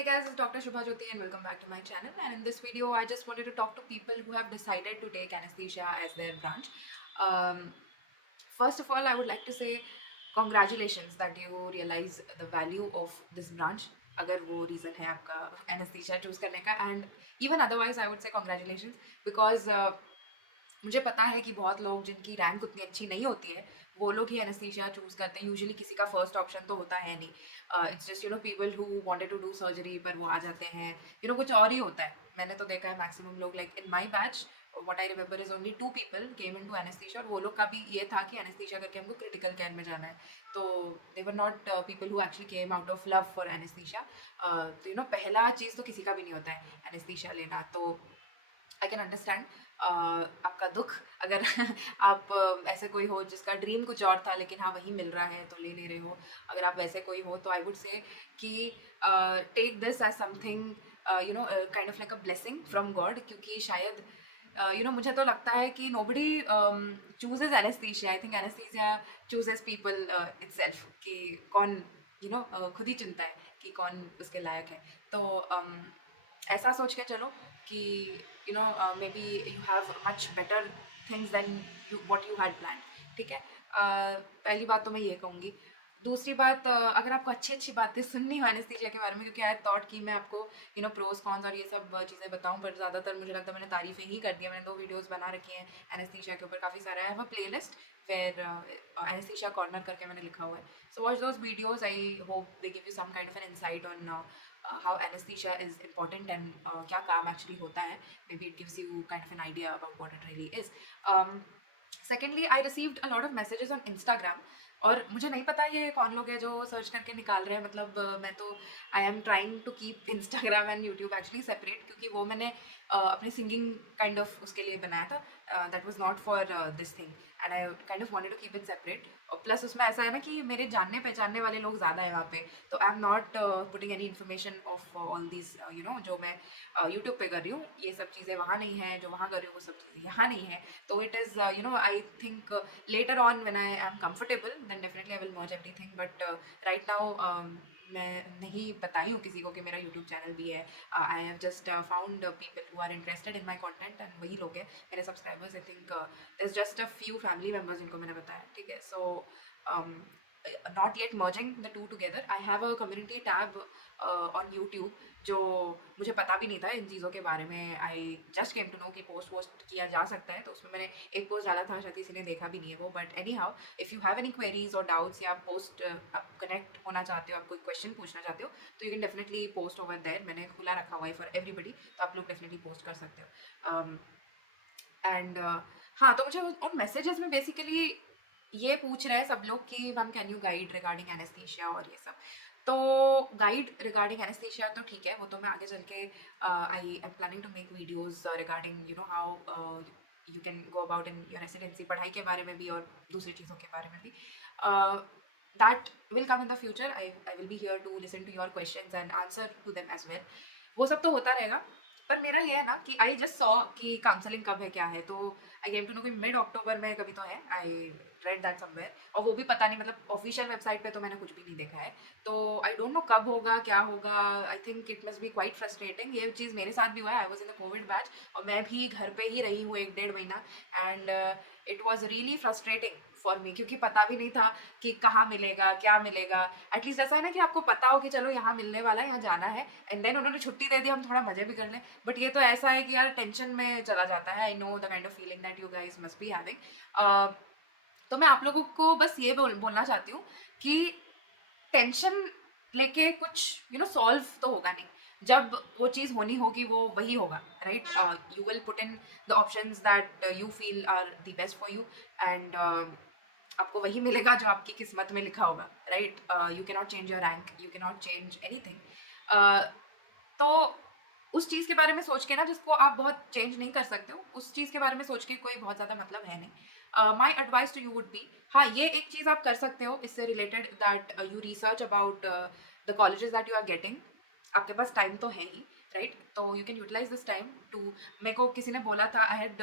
Hey guys, it's Dr. Shubha Jyoti and welcome back to my channel. And in this video, I just wanted to talk to people who have decided to take anesthesia as their branch. Um, First of all, I would like to say congratulations that you realize the value of this branch. अगर वो reason है आपका anesthesia choose करने का, and even otherwise, I would say congratulations because मुझे पता है कि बहुत लोग जिनकी रैंक उतनी अच्छी नहीं होती है वो लोग ही एनेस्थीसिया चूज़ करते हैं. यूजुअली किसी का फर्स्ट ऑप्शन तो होता है नहीं. It's just people who wanted to do surgery पर वो आ जाते हैं. कुछ और ही होता है. मैंने तो देखा है मैक्सिमम लोग like in my batch what I remember is only 2 people came into anaesthesia और वो लोग का भी ये था कि एनेस्थीसिया करके हमको क्रिटिकल केयर में जाना है. तो they were not people who actually came out of love for anesthesia. तो पहला चीज़ तो किसी का भी नहीं होता है एनेस्थीसिया लेना. तो आई कैन अंडरस्टैंड आपका दुख अगर आप ऐसे कोई हो जिसका ड्रीम कुछ और था लेकिन हाँ वही मिल रहा है तो ले रहे हो. अगर आप वैसे कोई हो तो आई वुड से कि take this as something kind of like a blessing from God. क्योंकि शायद मुझे तो लगता है कि nobody chooses anaesthesia. I think anaesthesia chooses people itself कि कौन खुद ही चुनता है कि कौन उसके लायक है. तो ऐसा सोच के चलो कि maybe you have much better things than what you had plan. ठीक है. पहली बात तो मैं ये कहूँगी. दूसरी बात, अगर आपको अच्छी अच्छी बातें सुननी हो एनेस्थीसिया के बारे में, क्योंकि आई थॉट कि मैं आपको प्रोज कॉन्स और ये सब चीज़ें बताऊं, पर ज़्यादातर मुझे लगता है मैंने तारीफ़ें ही कर दिया. मैंने 2 वीडियोस बना रखी हैं एनेस्थीसिया के ऊपर, काफ़ी सारा. I have a playlist where anaesthesia corner करके मैंने लिखा हुआ है. So watch those videos. I hope they give you some kind of an insight on how anesthesia is important and क्या काम actually होता है. Maybe it gives you kind of an idea about what it really is. Secondly, I received a lot of messages on Instagram और मुझे नहीं पता ये कौन लोग हैं जो सर्च करके निकाल रहे हैं. मतलब मैं तो I am trying to keep Instagram and YouTube actually separate, क्योंकि वो मैंने अपने सिंगिंग काइंड ऑफ उसके लिए बनाया था. That was not for this thing and I kind of wanted to keep it separate. और प्लस उसमें ऐसा है ना कि मेरे जानने पहचानने वाले लोग ज़्यादा है वहाँ पे. तो I am not putting any information of all this जो मैं यूट्यूब पे कर रही हूँ. ये सब चीज़ें वहाँ नहीं है, जो वहाँ कर रही हूँ वो सब चीज़ें यहाँ नहीं है. तो it is I think later on when I am comfortable then definitely I will merge everything, but right now मैं नहीं बताई हूँ किसी को कि मेरा यूट्यूब चैनल भी है. I have just found people who are interested in my content and वही लोग हैं मेरे subscribers. I think there's just a few family members जिनको मैंने बताया. ठीक है. So not yet merging the two together. I have a community tab on YouTube जो मुझे पता भी नहीं था इन चीज़ों के बारे में. I just came to know कि पोस्ट किया जा सकता है. तो उसमें मैंने एक पोस्ट डाला था, शायद किसी ने देखा भी नहीं है वो. But any how, if you have any queries और डाउट्स या पोस्ट आप कनेक्ट होना चाहते हो, आप कोई क्वेश्चन पूछना चाहते हो, तो you can definitely post over there. मैंने खुला रखा हुआ है फॉर एवरीबडी, तो आप लोग डेफिनेटली पोस्ट कर सकते हो. एंड हाँ, तो मुझे उन मैसेजेस में बेसिकली ये पूछ रहे हैं सब लोग कि ma'am can you guide regarding anaesthesia और ये सब. तो गाइड रिगार्डिंग एनेस्थीसिया तो ठीक है, वो तो मैं आगे चल के I am planning to make videos regarding how you can go about in your residency, पढ़ाई के बारे में भी और दूसरी चीज़ों के बारे में भी. That will come in the future. I will be here to listen to your questions and answer to them as well. वो सब तो होता रहेगा. पर मेरा ये है ना कि आई जस्ट सॉ कि काउंसलिंग कब है क्या है. तो आई केम टू नो कि मिड अक्टूबर में कभी तो है. आई रेड दैट समवेयर, और वो भी पता नहीं, मतलब ऑफिशियल वेबसाइट पे तो मैंने कुछ भी नहीं देखा है. तो आई डोंट नो कब होगा क्या होगा. I think it must be quite frustrating. ये चीज़ मेरे साथ भी हुआ है. I was in the Covid batch और मैं भी घर पे ही रही हूँ 1-1.5 महीना. And it was really frustrating for me, क्योंकि पता भी नहीं था कि कहाँ मिलेगा, क्या मिलेगा. एटलीस्ट ऐसा है ना कि आपको पता हो कि चलो यहाँ मिलने वाला है, यहाँ जाना है, एंड देन उन्होंने छुट्टी दे दी, हम थोड़ा मजे भी कर लें. बट ये तो ऐसा है कि यार टेंशन में चला जाता है. I know the kind of feeling that you guys must be having. तो मैं आप लोगों को बस ये बोलना चाहती हूँ कि टेंशन लेके कुछ सॉल्व तो होगा नहीं. जब वो चीज़ होनी होगी वो वही होगा, right. You will put in the options that you feel are the best for you, and आपको वही मिलेगा जो आपकी किस्मत में लिखा होगा, right. You can not change your rank, you can not change anything. तो उस चीज़ के बारे में सोच के ना, जिसको आप बहुत चेंज नहीं कर सकते हो, उस चीज़ के बारे में सोच के कोई बहुत ज़्यादा मतलब है नहीं. My advice to you would be, हाँ ये एक चीज़ आप कर सकते हो इससे related, that you research about the colleges that you are getting. आपके पास टाइम तो है ही, राइट. तो you can utilise this time to, मेरे को किसी ने बोला था, आई हैड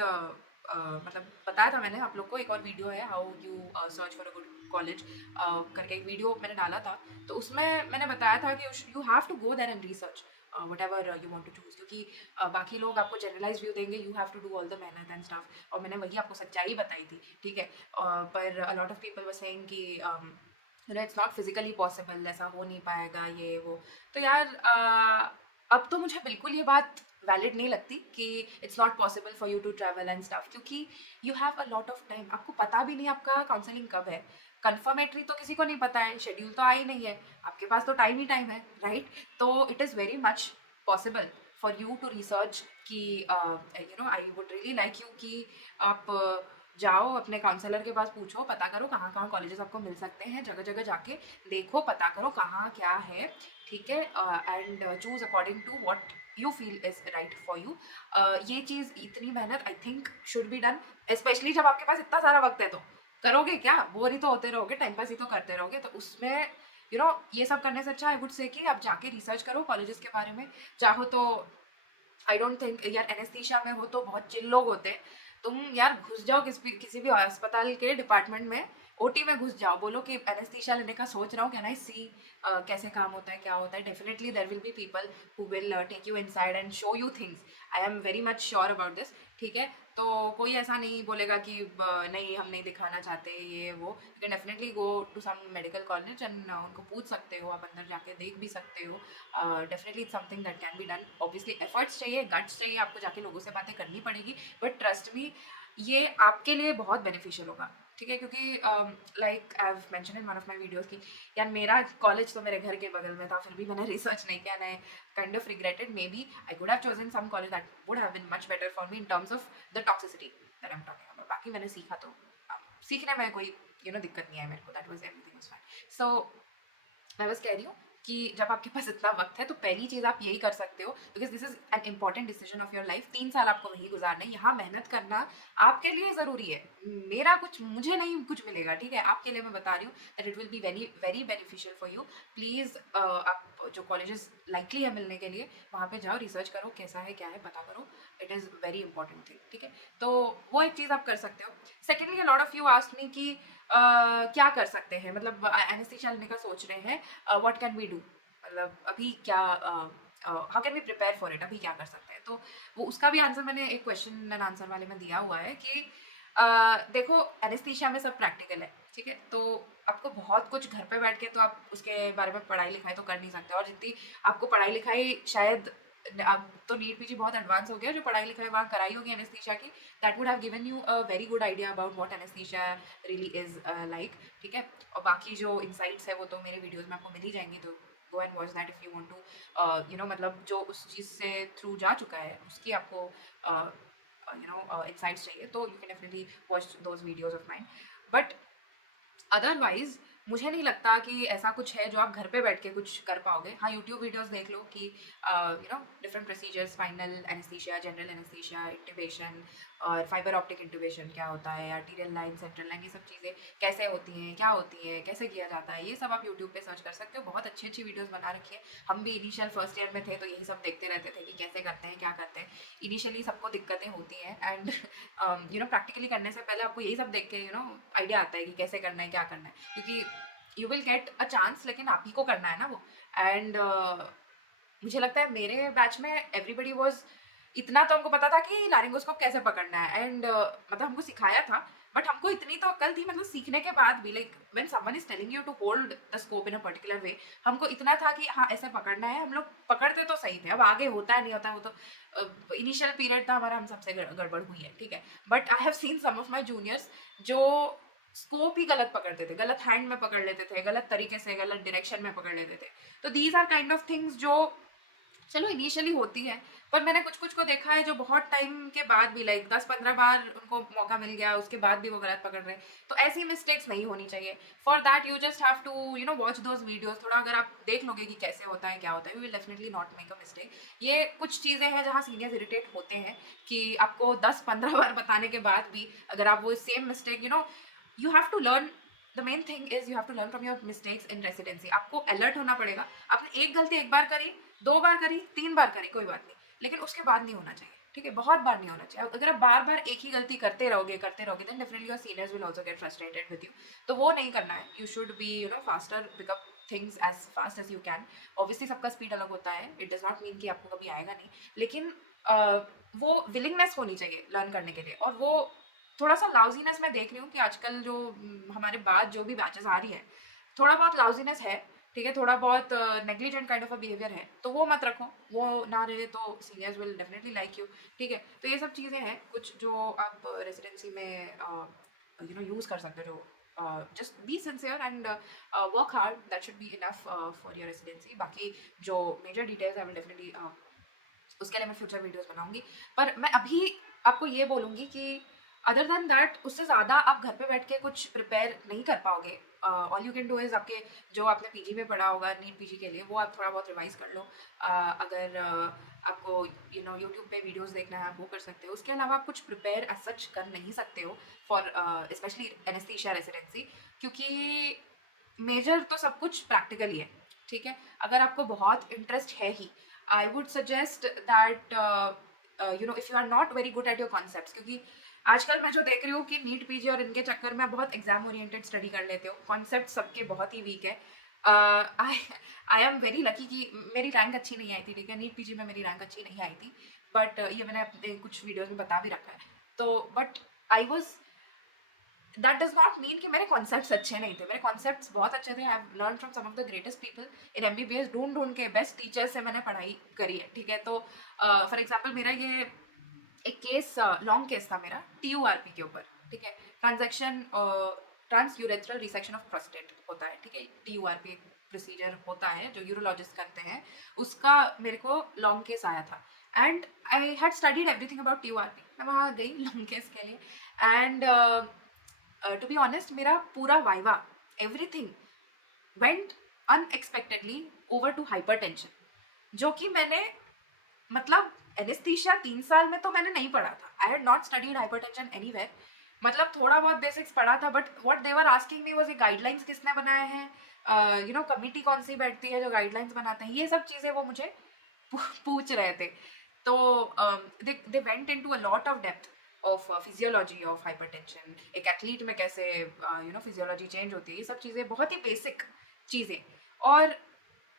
मतलब बताया था मैंने आप लोग को, एक और वीडियो है how you search for a good college करके एक वीडियो मैंने डाला था, तो उसमें मैंने बताया था कि you have to go there and research whatever you want to choose, क्योंकि बाकी लोग आपको जनरलाइज व्यू देंगे, you have to do all the मेहनत एंड स्टफ, और मैंने वही आपको सच्चाई बताई थी, ठीक है। पर अ lot of people were saying कि इट्स नॉट फिजिकली पॉसिबल, ऐसा हो नहीं पाएगा ये वो। तो यार अब तो मुझे बिल्कुल ये बात वैलिड नहीं लगती कि it's not possible for you to travel and stuff, क्योंकि you have a lot of time. आपको पता भी नहीं आपका काउंसलिंग कब है, कन्फर्मेटरी तो किसी को नहीं पता है, शेड्यूल तो आ ही नहीं है, आपके पास तो टाइम ही टाइम है, राइट। तो it is very much possible for you to research कि you know I would really like you कि आप जाओ अपने काउंसलर के पास, पूछो, पता करो कहाँ कहाँ कॉलेजेस आपको मिल सकते हैं, जगह जगह जाके देखो, पता करो कहाँ क्या है, ठीक है, and choose according to what you feel is right for you. ये चीज़, इतनी मेहनत I think should be done, specially जब आपके पास इतना सारा वक्त है। तो करोगे क्या, बोर ही तो होते रहोगे, टाइम पास ही तो करते रहोगे, तो उसमें यू नो ये सब करने से अच्छा आई वुड से कि आप जाके रिसर्च करो कॉलेजेस के बारे में। चाहो तो आई डोंट थिंक यार एनेस्थीसिया में हो तो बहुत चिल लोग होते हैं, तुम यार घुस जाओ किसी भी अस्पताल के डिपार्टमेंट में, ओटी में घुस जाओ, बोलो कि एनेस्थीसिया लेने का सोच रहा हूँ, कैन आई सी कैसे काम होता है, क्या होता है। Definitely there will be people who will take you inside and show you things, I am very much sure about this, ठीक है। तो कोई ऐसा नहीं बोलेगा कि नहीं हम नहीं दिखाना चाहते ये वो, you can definitely go to some medical college and उनको पूछ सकते हो, आप अंदर जाके देख भी सकते हो। Definitely it's something that can be done. Obviously efforts चाहिए, गट्स चाहिए, आपको जाके लोगों से बातें करनी पड़ेगी, बट ट्रस्ट मी ये आपके लिए बहुत बेनिफिशियल होगा, ठीक है। क्योंकि like I have mention in one of my videos कि यार मेरा कॉलेज तो मेरे घर के बगल में था, फिर भी मैंने रिसर्च नहीं किया, मैं kind of regretted, maybe I could have chosen some college that would have been much better for me in terms of the toxicity that I am talking about. बाकी मैंने सीखा, तो सीखने में कोई दिक्कत नहीं है मेरे को, that was everything was fine. So मैं बस कह रही हूँ कि जब आपके पास इतना वक्त है तो पहली चीज़ आप यही कर सकते हो, because this is an important decision of your life. 3 साल आपको वहीं गुजारना है, यहाँ मेहनत करना आपके लिए ज़रूरी है। मुझे नहीं कुछ मिलेगा, ठीक है, आपके लिए मैं बता रही हूँ that it will be very very beneficial for you. Please आप जो कॉलेजेस लाइकली है मिलने के लिए, वहाँ पे जाओ, रिसर्च करो कैसा है क्या है, पता करो, it is very important thing, ठीक है। तो वो एक चीज़ आप कर सकते हो। Secondly, lot of you asked me कि क्या कर सकते हैं, मतलब एनेस्थीसिया लेने का सोच रहे हैं, व्हाट कैन वी डू, मतलब अभी क्या, how can we prepare for it, अभी क्या कर सकते हैं। तो वो उसका भी आंसर मैंने एक क्वेश्चन एंड आंसर वाले में दिया हुआ है कि देखो एनेस्थीसिया में सब प्रैक्टिकल है, ठीक है। तो आपको बहुत कुछ घर पे बैठ के तो आप उसके बारे में पढ़ाई लिखाई तो कर नहीं सकते, और जितनी आपको पढ़ाई लिखाई शायद, अब तो नीट पीजी बहुत एडवांस हो गया, जो पढ़ाई लिखाई वहाँ कराई होगी एनेस्थीसिया की, that would have given you a very good idea about what anaesthesia really is like, ठीक है। और बाकी जो इनसाइट्स है वो तो मेरे वीडियोस में आपको मिल ही जाएंगी, तो go and watch that if you want to मतलब जो उस चीज़ से थ्रू जा चुका है उसकी आपको इनसाइट्स चाहिए, तो you can definitely watch those videos of mine. But otherwise मुझे नहीं लगता कि ऐसा कुछ है जो आप घर पे बैठ के कुछ कर पाओगे। हाँ, यूट्यूब वीडियोस देख लो कि different procedures, spinal anaesthesia, general anaesthesia, intubation और फाइबर ऑप्टिक इंट्यूबेशन क्या होता है, आर्टीरियल लाइन, सेंट्रल लाइन, ये सब चीज़ें कैसे होती हैं, क्या होती है, कैसे किया जाता है, ये सब आप यूट्यूब पे सर्च कर सकते हो। बहुत अच्छी अच्छी वीडियोस बना रखी है। हम भी इनिशियल फर्स्ट ईयर में थे तो यही सब देखते रहते थे कि कैसे करते हैं, क्या करते हैं। इनिशियली सबको दिक्कतें होती हैं, एंड प्रैक्टिकली करने से पहले आपको यही सब देख के आइडिया आता है कि कैसे करना है, क्या करना है, क्योंकि you will get a chance, लेकिन आप ही को करना है ना वो। एंड मुझे लगता है मेरे बैच में एवरीबडी वॉज, इतना तो हमको पता था कि लारिंगोस्कोप कैसे पकड़ना है, एंड मतलब हमको सिखाया था, बट हमको इतनी तो अक्ल थी, मतलब सीखने के बाद भी, like when someone is telling you to hold the scope in a particular way, हमको इतना था कि हाँ ऐसे पकड़ना है, हम लोग पकड़ते तो सही थे। अब आगे होता है नहीं होता है वो तो इनिशियल पीरियड था हमारा, हम सबसे गड़बड़ हुई है, ठीक है। But I have seen some of my juniors जो स्कोप ही गलत पकड़ते थे, गलत हैंड में पकड़ लेते थे, गलत तरीके से गलत डायरेक्शन में पकड़ लेते थे। तो these are kind of things जो चलो इनिशियली होती है, पर मैंने कुछ कुछ को देखा है जो बहुत टाइम के बाद भी, लाइक 10-15 बार उनको मौका मिल गया, उसके बाद भी वो गलत पकड़ रहे हैं। तो ऐसी मिस्टेक्स नहीं होनी चाहिए। For that you just have to watch those videos. थोड़ा अगर आप देख लोगे कि कैसे होता है, क्या होता है, you will definitely not make a mistake. ये कुछ चीज़ें हैं जहाँ सीनियर्स इरिटेट होते हैं कि आपको 10-15 बार बताने के बाद भी अगर आप वो same mistake, you have to learn. The main thing is you have to learn from your mistakes in residency. आपको अलर्ट होना पड़ेगा। आपने एक गलती एक बार करी, 2 बार करी, 3 बार करी, कोई बात नहीं, लेकिन उसके बाद नहीं होना चाहिए, ठीक है, बहुत बार नहीं होना चाहिए। अगर आप बार बार एक ही गलती करते रहोगे then definitely your seniors will also get frustrated with you. तो वो नहीं करना है। You should be faster, pick up things as fast as you can. Obviously सबका स्पीड अलग होता है, इट डज नॉट मीन कि आपको कभी आएगा नहीं, लेकिन वो विलिंगनेस होनी चाहिए लर्न करने के लिए। और वो थोड़ा सा लाउजीनेस मैं देख रही हूँ कि आजकल जो हमारे बाद जो भी बैचेस आ रही है, थोड़ा बहुत लाउजीनेस है, ठीक है, थोड़ा बहुत negligent kind of a behaviour है, तो वो मत रखो। वो ना रहे तो seniors will definitely like you, ठीक है। तो ये सब चीज़ें हैं कुछ जो आप रेसिडेंसी में यूज़ कर सकते हो, जो just be sincere and work hard, that should be enough for your residency. बाकी जो major details I will definitely उसके लिए मैं फ्यूचर वीडियोस बनाऊंगी। पर मैं अभी आपको ये बोलूँगी कि अदर देन दैट उससे ज़्यादा आप घर पे बैठ के कुछ प्रिपेयर नहीं कर पाओगे। All you can do is आपके जो आपने पीजी में पढ़ा होगा नीट पीजी के लिए, वो आप थोड़ा बहुत रिवाइज कर लो। अगर आपको यूट्यूब पे वीडियोस देखना है, आप वो कर सकते हो। उसके अलावा आप कुछ प्रिपेयर एज सच कर नहीं सकते हो फॉर स्पेशली एनेस्थीसिया रेसिडेंसी, क्योंकि मेजर तो सब कुछ प्रैक्टिकल ही है, ठीक है। अगर आपको बहुत इंटरेस्ट है ही, I would suggest that if you are not very good at your concepts, क्योंकि आजकल मैं जो देख रही हूँ कि नीट पीजी और इनके चक्कर में आप बहुत एग्जाम ओरिएंटेड स्टडी कर लेते हो, कॉन्सेप्ट सबके बहुत ही वीक है। आई आई एम वेरी लकी कि मेरी रैंक अच्छी नहीं आई थी, ठीक है, नीट पीजी में मेरी रैंक अच्छी नहीं आई थी, बट ये मैंने अपने कुछ वीडियोज में बता भी रखा है। तो but I was that does not mean कि मेरे कॉन्सेप्ट्स अच्छे नहीं थे, मेरे कॉन्सेप्ट्स बहुत अच्छे थे। I have learn from some of the greatest people in MBBS, ढूंढ ढूंढ के बेस्ट टीचर्स से मैंने पढ़ाई करी है, ठीक है। तो फॉर एग्जाम्पल मेरा ये एक केस, लॉन्ग केस था मेरा टीयूआरपी के ऊपर, ठीक है, transaction trans urethral resection of prostate होता है, ठीक है। टीयूआरपी एक प्रोसीजर होता है जो यूरोलॉजिस्ट करते हैं, उसका मेरे को लॉन्ग केस आया था and I had studied everything about TURP. मैं वहाँ गई लॉन्ग केस के लिए एंड टू बी ऑनेस्ट मेरा पूरा viva everything went unexpectedly over to hypertension, जो कि मैंने मतलब एनेस्थीसिया 3 साल में तो मैंने नहीं पढ़ा था। I had not studied hypertension anywhere. मतलब थोड़ा बहुत बेसिक्स पढ़ा था, but what they were asking me was ये गाइडलाइंस किसने बनाए हैं, कमिटी कौन सी बैठती है जो गाइडलाइंस बनाते हैं, ये सब चीज़ें वो मुझे पूछ रहे थे। तो they went into a lot of depth of physiology of hypertension, एक एथलीट में कैसे फिजियोलॉजी चेंज होती है, ये सब चीज़ें बहुत ही बेसिक चीज़ें। और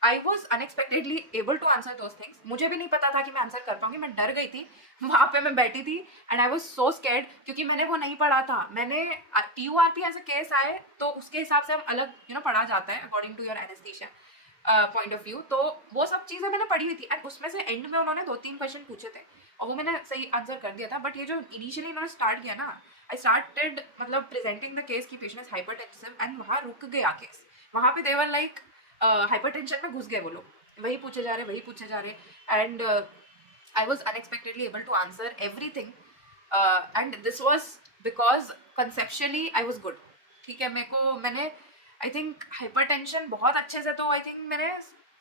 I was unexpectedly able to answer those things. मुझे भी नहीं पता था कि मैं आंसर कर पाऊंगी, मैं डर गई थी वहाँ पे, मैं बैठी थी and I was so scared, क्योंकि मैंने वो नहीं पढ़ा था। मैंने टीयूआरपी ऐसे केस आए तो उसके हिसाब से हम अलग पढ़ा जाता है according to your anaesthesia point of view. तो वो सब चीज़ें मैंने पढ़ी हुई थी एंड उसमें से एंड में उन्होंने 2-3 क्वेश्चन पूछे थे और वो मैंने सही आंसर कर दिया था। बट ये जो इनिशियली उन्होंने स्टार्ट किया ना, आई स्टार्टेड मतलब प्रेजेंटिंग द केस की पेशेंट इज हाइपरटेंसिव एंड वहाँ रुक गया केस। वहाँ पे देवर लाइक हाइपरटेंशन में घुस गए वो लोग, वही पूछे जा रहे and I was unexpectedly able to answer everything and this was because conceptually I was good, ठीक है। मैंने आई थिंक हाइपरटेंशन बहुत अच्छे से, तो आई थिंक मैंने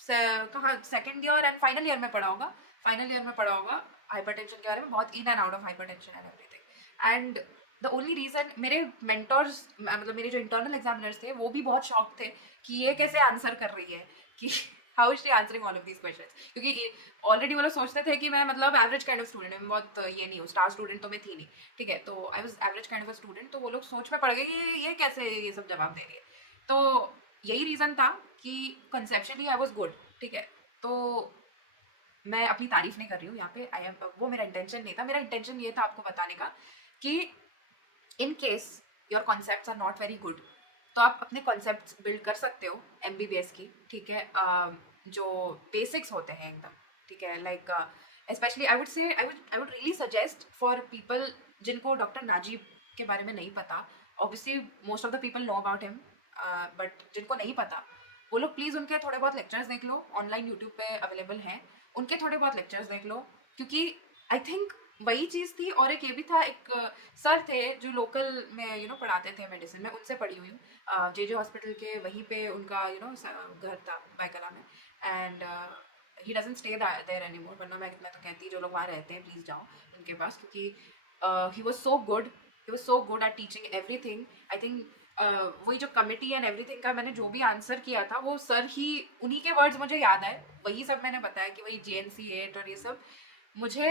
कहा second year and final year में पढ़ा होगा हाइपरटेंशन के बारे में, बहुत in and out of hypertension and everything. And the only reason मेरे मेंटर्स मतलब मेरे जो इंटरनल एग्जामिनर्स थे वो भी बहुत शॉक थे कि ये कैसे आंसर कर रही है, कि how is she answering all of these questions, क्योंकि ऑलरेडी वो लोग सोचते थे कि मैं मतलब एवरेज काइंड ऑफ स्टूडेंट, मैं बहुत ये नहीं हूँ, स्टार स्टूडेंट तो मैं थी नहीं, ठीक है। तो I was average kind of a student, तो वो लोग सोच में पड़ गए कि ये कैसे ये सब जवाब दे रही है। तो यही रीज़न था कि कंसेप्शली आई वॉज गुड, ठीक है। तो मैं अपनी तारीफ नहीं कर रही हूँ यहाँ पे, आई एम वो मेरा इंटेंशन नहीं था। मेरा इंटेंशन ये था आपको बताने का कि in case your concepts are not very good, तो आप अपने कॉन्सेप्ट्स बिल्ड कर सकते हो एमबीबीएस की, ठीक है। जो बेसिक्स होते हैं एकदम, ठीक है, लाइक स्पेशली आई वुड से आई would really suggest for people जिनको डॉक्टर नाजीब के बारे में नहीं पता। Obviously most of the people know about him, but जिनको नहीं पता वो लोग प्लीज़ उनके थोड़े बहुत लेक्चर्स देख लो, ऑनलाइन यूट्यूब पे अवेलेबल हैं, उनके थोड़े बहुत लेक्चर्स देख लो। क्योंकि आई थिंक वही चीज़ थी। और एक ये भी था, एक सर थे जो लोकल में पढ़ाते थे मेडिसिन में, उनसे पढ़ी हुई हूँ, जे हॉस्पिटल के वहीं पे उनका घर था बैकला में। And he doesn't stay there any more, वरना मैं तो कहती जो लोग वहाँ रहते हैं प्लीज़ जाओ उनके पास, क्योंकि he was so good at teaching everything. I think वही जो कमिटी एंड एवरीथिंग का मैंने जो भी आंसर किया था वो सर ही, उन्हीं के वर्ड्स मुझे याद आए, वही सब मैंने बताया कि वही JNC 8 और ये सब मुझे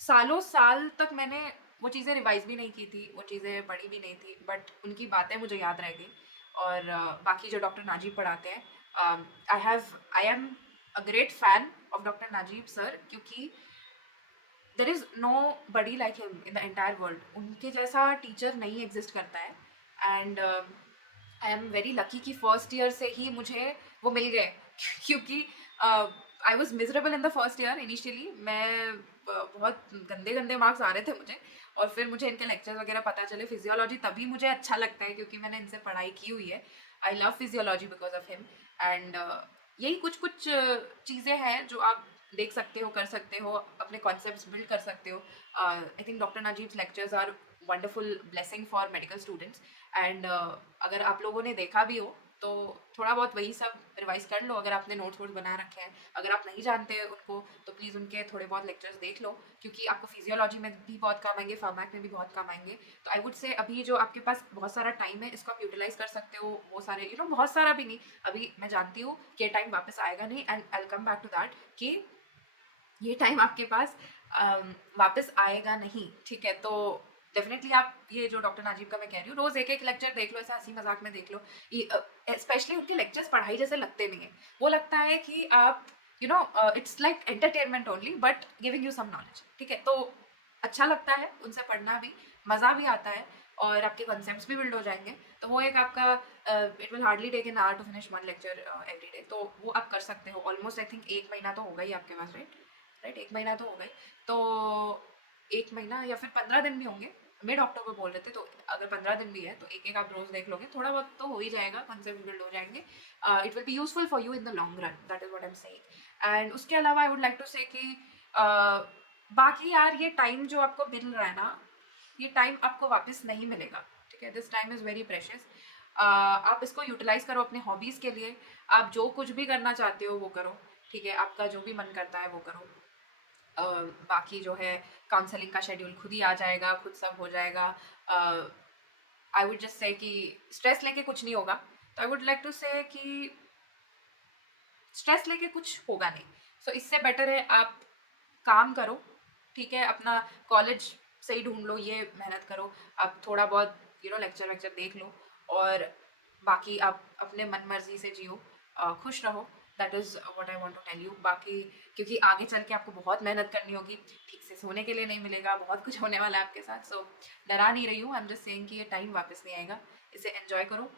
सालों साल तक मैंने वो चीज़ें रिवाइज़ भी नहीं की थी, वो चीज़ें पढ़ी भी नहीं थी, बट उनकी बातें मुझे याद रह गई। और बाकी जो डॉक्टर नाजीब पढ़ाते हैं, I am a great fan of doctor Najeeb sir, क्योंकि there is nobody like him in the entire world. उनके जैसा टीचर नहीं एग्ज़िस्ट करता है। And I am very lucky कि फर्स्ट ईयर से ही मुझे वो मिल गए क्योंकि I was miserable in the first year. Initially मैं बहुत गंदे गंदे मार्क्स आ रहे थे मुझे, और फिर मुझे इनके लेक्चर्स वगैरह पता चले। फिजियोलॉजी तभी मुझे अच्छा लगता है क्योंकि मैंने इनसे पढ़ाई की हुई है। I love physiology because of him. And यही कुछ कुछ चीज़ें हैं जो आप देख सकते हो, कर सकते हो, अपने कॉन्सेप्ट्स बिल्ड कर सकते हो। I think doctor Najeeb's lectures are wonderful blessing for medical students. एंड अगर आप लोगों ने देखा भी हो तो थोड़ा बहुत वही सब रिवाइज कर लो, अगर आपने नोट्स वोट्स बना रखे हैं। अगर आप नहीं जानते हैं उनको तो प्लीज़ उनके थोड़े बहुत लेक्चर्स देख लो, क्योंकि आपको फिजियोलॉजी में भी बहुत काम आएंगे, फार्मैक में भी बहुत काम आएंगे। तो आई वुड से अभी जो आपके पास बहुत सारा टाइम है, इसको आप यूटिलाइज कर सकते हो। वो सारे बहुत सारा भी नहीं, अभी मैं जानती हूँ कि टाइम वापस आएगा नहीं, and I come back to that कि ये टाइम आपके पास वापस आएगा नहीं, ठीक है। तो डेफिनेटली आप ये जो डॉक्टर नाजीब का मैं कह रही हूँ, रोज एक एक लेक्चर देख लो, ऐसा हंसी मजाक में देख लो। स्पेशली उनके लेक्चर्स पढ़ाई जैसे लगते नहीं है। वो लगता है कि आप it's like entertainment only but giving you some knowledge, ठीक है। तो अच्छा लगता है उनसे पढ़ना भी, मज़ा भी आता है, और आपके कॉन्सेप्ट्स भी बिल्ड हो जाएंगे। तो वो एक आपका it will hardly take an hour to finish one lecture every day. तो वो आप कर सकते हो। ऑलमोस्ट आई थिंक 1 महीना तो होगा ही आपके पास, राइट 1 महीना तो हो गई। तो 1 महीना या फिर 15 दिन भी होंगे, मिड अक्टूबर बोल रहे थे, तो अगर 15 दिन भी है तो एक एक आप रोज देख लोगे, थोड़ा बहुत तो हो ही जाएगा, कंसेप्ट बिल्ड हो जाएंगे। It will be useful for you in the long run, that is what I am saying. And उसके अलावा आई वुड लाइक टू से कि बाकी यार ये टाइम जो आपको मिल रहा है ना, ये टाइम आपको वापस नहीं मिलेगा, ठीक है। This time is very precious. आप इसको यूटिलाइज करो अपने हॉबीज़ के लिए। आप जो कुछ भी करना चाहते हो वो करो, ठीक है। आपका जो भी मन करता है वो करो। बाकी जो है काउंसलिंग का शेड्यूल खुद ही आ जाएगा, खुद सब हो जाएगा। आई वुड जस्ट से कि स्ट्रेस लेके कुछ नहीं होगा। तो आई वुड लाइक टू से कि स्ट्रेस लेके कुछ होगा नहीं। सो इससे बेटर है आप काम करो, ठीक है। अपना कॉलेज से ही ढूंढ लो, ये मेहनत करो। आप थोड़ा बहुत लेक्चर वेक्चर देख लो, और बाकी आप अपने मन मर्जी से जियो, खुश रहो। That is what I want to tell you. बाकी क्योंकि आगे चल के आपको बहुत मेहनत करनी होगी, ठीक से सोने के लिए नहीं मिलेगा, बहुत कुछ होने वाला है आपके साथ। सो डरा नहीं रही हूँ, आई एम जस्ट सेइंग कि ये टाइम वापस नहीं आएगा, इसे एंजॉय करो।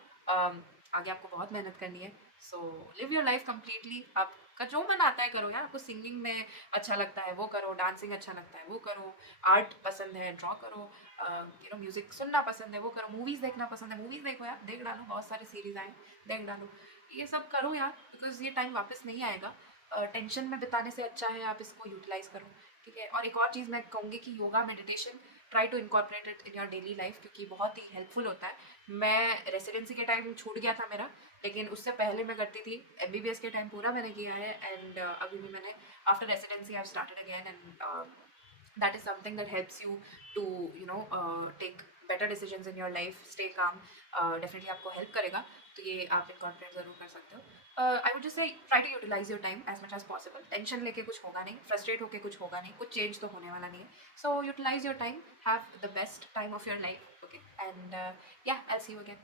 आगे आपको बहुत मेहनत करनी है। So live your life completely. आपका जो मन आता है करो यार। आपको सिंगिंग में अच्छा लगता है वो करो, डांसिंग अच्छा लगता है वो करो, आर्ट पसंद है ड्रॉ करो, म्यूज़िक सुनना पसंद है वो करो, मूवीज़ देखना पसंद है मूवीज़ देखो यार, देख डालो, बहुत सारी सीरीज़ आए, देख डालो। ये सब करो यार, बिकॉज ये टाइम वापस नहीं आएगा। टेंशन में बिताने से अच्छा है आप इसको यूटिलाइज करो, ठीक है। और एक और चीज़ मैं कहूँगी कि yoga meditation try to incorporate it in your daily life, क्योंकि बहुत ही हेल्पफुल होता है। मैं रेसिडेंसी के टाइम छूट गया था मेरा, लेकिन उससे पहले मैं करती थी। एमबीबीएस के टाइम पूरा मैंने किया है, एंड अभी भी मैंने after residency I have started again. And that is something that helps you to take better decisions in your life, stay calm, definitely आपको help करेगा। तो ये आप incorporate ज़रूर कर सकते हो। I would just say try to utilize your time as much as possible। Tension लेके कुछ होगा नहीं, फ्रस्ट्रेट होके कुछ होगा नहीं, कुछ चेंज तो होने वाला नहीं है। So utilize your time, have the best time of your life, okay? And yeah, I'll see you again.